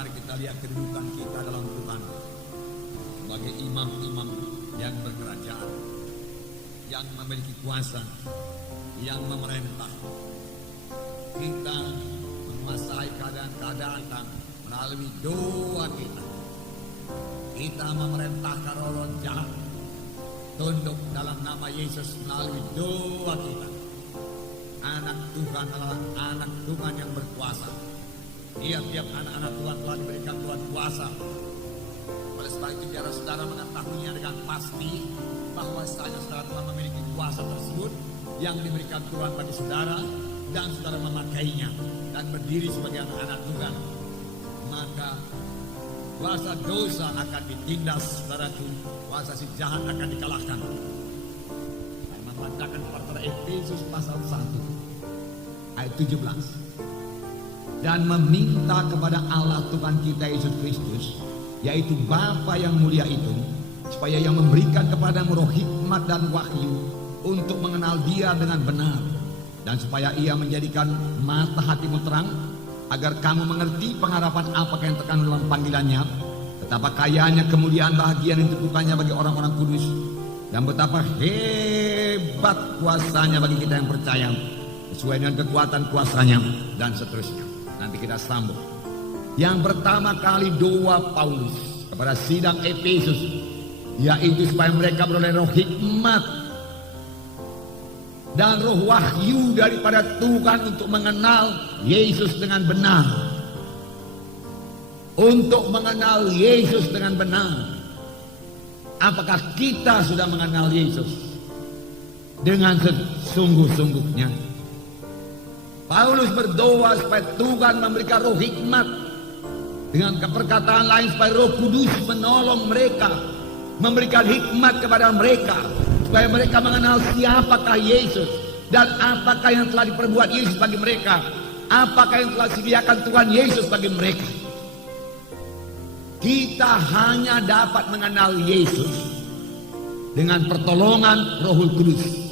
mari kita lihat kedudukan kita dalam Tuhan sebagai imam-imam yang berkerajaan, yang memiliki kuasa, yang memerintah. Kita menguasai keadaan-keadaan melalui doa kita. Kita memerintahkan roh jahat tunduk dalam nama Yesus melalui doa kita. Anak Tuhan adalah anak Tuhan yang berkuasa. Tiap-tiap anak-anak Tuhan telah diberikan Tuhan kuasa. Oleh sebab itu biar saudara mengetahuinya dengan pasti bahwa saudara telah memiliki kuasa tersebut yang diberikan Tuhan bagi saudara, dan saudara memakainya dan berdiri sebagai anak-anak Tuhan. Maka kuasa dosa akan ditindas, saudaraku. Kuasa si jahat akan dikalahkan. Saya membacakan kepada Efesus pasal 1 ayat 17. Dan meminta kepada Allah Tuhan kita Yesus Kristus, yaitu Bapa yang mulia itu, supaya Ia memberikan kepadamu roh hikmat dan wahyu untuk mengenal Dia dengan benar, dan supaya Ia menjadikan mata hatimu terang, agar kamu mengerti pengharapan apa yang terkandung dalam panggilannya, betapa kayanya kemuliaan bahagia yang ditentukannya bagi orang-orang kudus, dan betapa hebat kuasanya bagi kita yang percaya, sesuai dengan kekuatan kuasanya, dan seterusnya. Nanti kita sambung. Yang pertama kali doa Paulus kepada sidang Efesus, yaitu supaya mereka beroleh roh hikmat dan roh wahyu daripada Tuhan untuk mengenal Yesus dengan benar. Untuk mengenal Yesus dengan benar. Apakah kita sudah mengenal Yesus dengan sesungguh-sungguhnya? Paulus berdoa supaya Tuhan memberikan roh hikmat. Dengan perkataan lain, supaya Roh Kudus menolong mereka, memberikan hikmat kepada mereka, supaya mereka mengenal siapakah Yesus dan apakah yang telah diperbuat Yesus bagi mereka, apakah yang telah disediakan Tuhan Yesus bagi mereka. Kita hanya dapat mengenal Yesus dengan pertolongan Roh Kudus.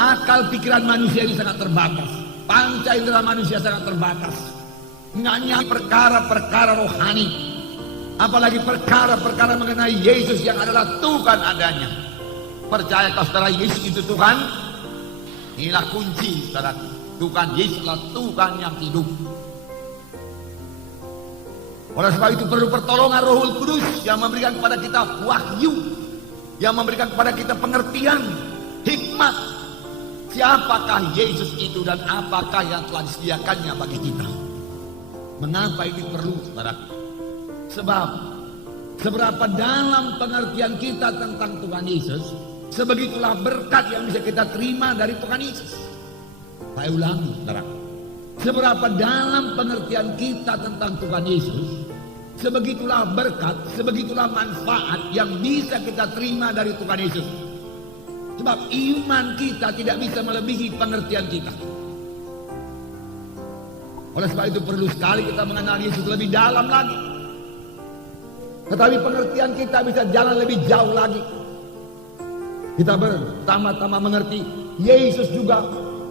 Akal pikiran manusia ini sangat terbatas, panca indera manusia sangat terbatas. Hanya perkara-perkara rohani, apalagi perkara-perkara mengenai Yesus yang adalah Tuhan adanya. Percayakah saudara Yesus itu Tuhan? Inilah kunci, saudara. Tuhan Yesus adalah Tuhan yang hidup. Oleh sebab itu perlu pertolongan Roh Kudus yang memberikan kepada kita wahyu, yang memberikan kepada kita pengertian, hikmat. Siapakah Yesus itu dan apakah yang telah disediakannya bagi kita? Mengapa ini perlu, saudara? Sebab seberapa dalam pengertian kita tentang Tuhan Yesus, sebegitulah berkat yang bisa kita terima dari Tuhan Yesus. Saya ulangi, saudara. Seberapa dalam pengertian kita tentang Tuhan Yesus, sebegitulah berkat, sebegitulah manfaat yang bisa kita terima dari Tuhan Yesus. Sebab iman kita tidak bisa melebihi pengertian kita. Oleh sebab itu perlu sekali kita mengenal Yesus lebih dalam lagi. Tetapi pengertian kita bisa jalan lebih jauh lagi. Kita pertama-tama mengerti Yesus juga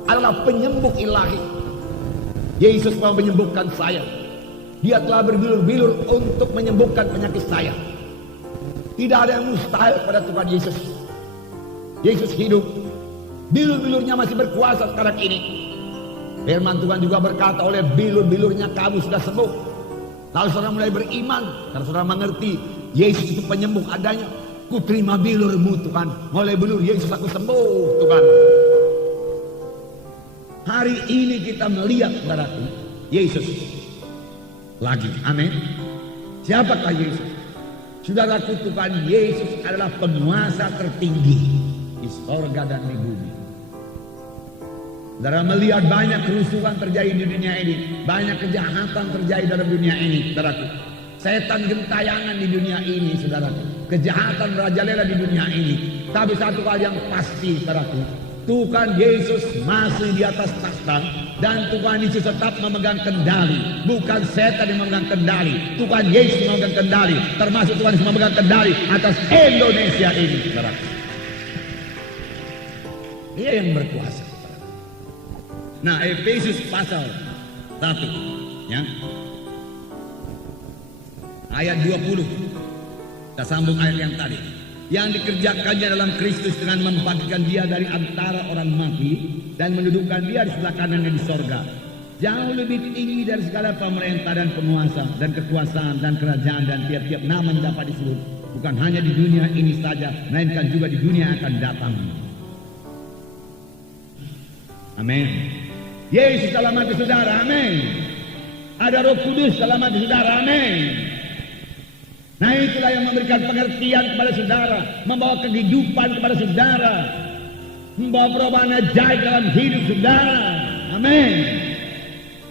adalah penyembuh ilahi. Yesus mau menyembuhkan saya. Dia telah berbilur-bilur untuk menyembuhkan penyakit saya. Tidak ada yang mustahil pada Tuhan Yesus. Yesus hidup. Bilur-bilurnya masih berkuasa sekarang ini. Firman Tuhan juga berkata, oleh bilur-bilurnya kamu sudah sembuh. Lalu saudara mulai beriman, karena saudara mengerti Yesus itu penyembuh adanya. Ku terima bilurmu Tuhan, mulai bilur Yesus aku sembuh Tuhan. Hari ini kita melihat saudaraku Yesus lagi, amin. Siapakah Yesus? Saudaraku, Tuhan Yesus adalah penguasa tertinggi di sorga dan di bumi. Saudara melihat banyak kerusuhan terjadi di dunia ini, banyak kejahatan terjadi dalam dunia ini, saudaraku. Setan gentayangan di dunia ini, saudaraku. Kejahatan merajalela di dunia ini. Tapi satu hal yang pasti, saudaraku, Tuhan Yesus masih di atas takhta dan Tuhan Yesus tetap memegang kendali. Bukan setan yang memegang kendali, Tuhan Yesus memegang kendali. Termasuk Tuhan Yesus memegang kendali atas Indonesia ini, saudaraku. Dia yang berkuasa. Nah, Efesus pasal 1 ya. Ayat 20. Kita sambung ayat yang tadi. Yang dikerjakannya dalam Kristus dengan membangkitkan dia dari antara orang mati dan mendudukkan dia di sebelah kanannya di sorga. Jauh lebih tinggi dari segala pemerintah dan penguasa dan kekuasaan dan kerajaan dan tiap-tiap nama yang dapat disebut. Bukan hanya di dunia ini saja, melainkan juga di dunia yang akan datang. Amin. Yesus dalam hati saudara, amin. Ada Roh Kudus dalam hati saudara, amin. Nah, itulah yang memberikan pengertian kepada saudara, membawa kehidupan kepada saudara, membawa perubahan ajaib dalam hidup saudara. Amin.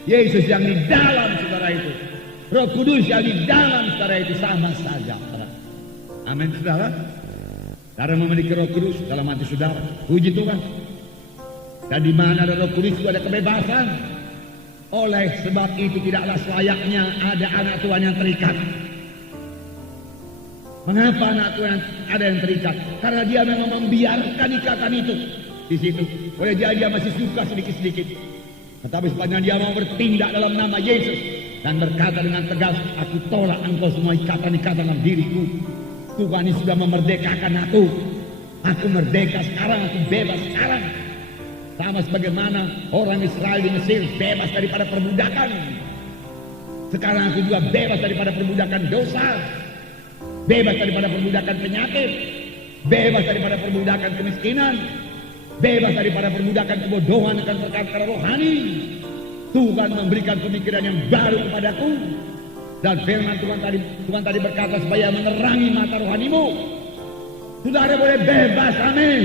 Yesus yang di dalam saudara itu, Roh Kudus yang di dalam saudara itu sama saja. Amin saudara. Karena memiliki Roh Kudus dalam hati saudara, puji Tuhan. Dan di mana ada Roh Kudus itu ada kebebasan. Oleh sebab itu tidaklah selayaknya ada anak Tuhan yang terikat. Mengapa anak Tuhan ada yang terikat? Karena dia memang membiarkan ikatan itu di situ. Boleh jadi dia masih suka sedikit-sedikit. Tetapi sepanjang dia mau bertindak dalam nama Yesus dan berkata dengan tegas, aku tolak engkau semua ikatan-ikatan dalam diriku. Tuhan ini sudah memerdekakan aku. Aku merdeka sekarang, aku bebas sekarang. Sama sebagaimana orang Israel di Mesir bebas daripada perbudakan. Sekarang aku juga bebas daripada perbudakan dosa. Bebas daripada perbudakan penyakit, bebas daripada perbudakan kemiskinan, bebas daripada perbudakan kebodohan akan perkara rohani. Tuhan memberikan pemikiran yang baru kepadaku. Dan firman Tuhan tadi berkata supaya menerangi mata rohanimu. Saudara boleh bebas, amin.